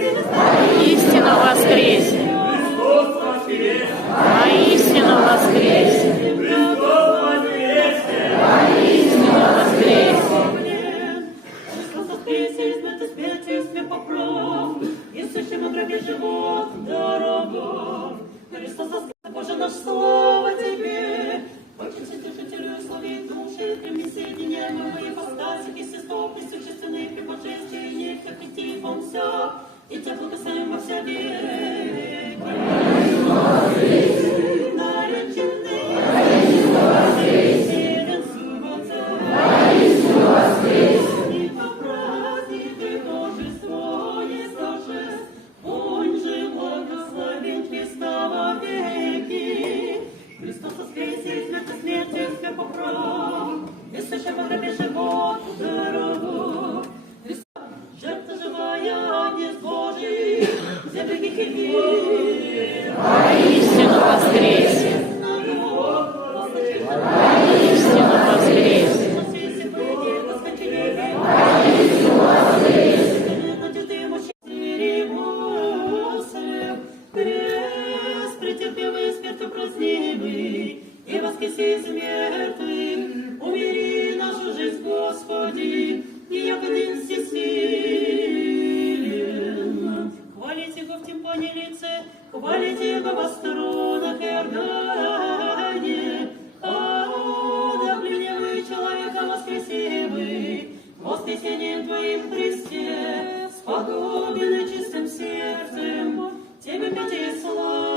Воистину воскресе! Воистину воскресе! Воистину воскресе! Христос воскресе, измято смертью смерть поправ, и сущим в гробе живот даровав. Христос воскресе, Боже наш, слава Тебе! Очень содержителю и славе души, прими соединяемые в ипостаси, естество, присущественные при божестве, и как идти вам вся, и Тебя благословим во вся веки. Нареченный, Севен суббота, и по празднике Божество есть торжеств, Он же благословен Христа во веки. Христос воскресе, смерть смертью смерть поправ, и сущим во гробе живот даровав. Христос, жертва живая, Агнец Божий, земли грехи мир. Воистину воскресе! Воистину воскресе! Крест претерпевый, смертью празднимый, и воскреси из мертвых, умири нашу жизнь, Господи, и як один всесилен. Хвалите Его в тимпане лице, хвалите Его во струнах и органе, да пленивый человека воскресивый, воскресением Твоим, Христе, сподобен и чистым сердцем, Тебе петь и славить.